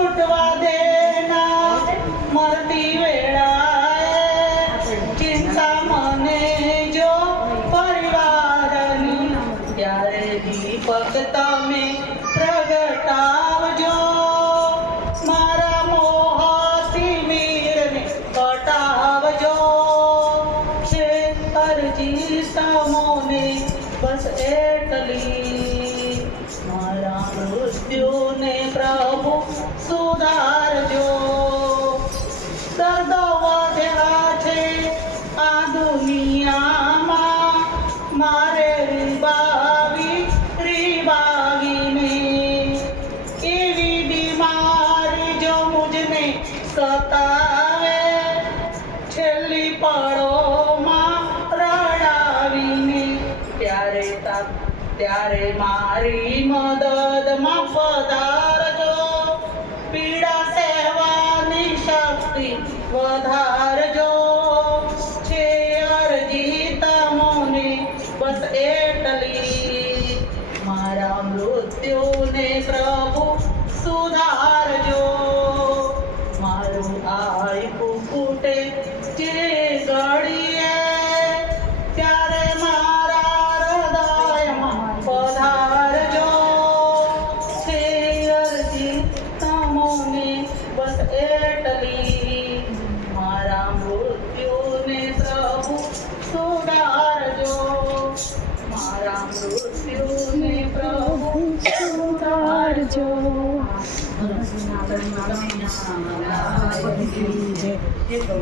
করতে বাদে મારે રીબાવી, રીબાવીને. એવી બીમારી જો મુજને સતાવે, છેલ્લી પળોમાં રડાવીને. ત્યારે ત્યારે મારી મદદ મફદા તારું આયકું ફૂટે જે ત્યારે મારા હૃદયમાં પધારજો. છે તમોને બસ એટલી. મારા મૃત્યુને પ્રભુ સુધારજો. મારા મૃત્યુને પ્રભુ સુધારજો. છે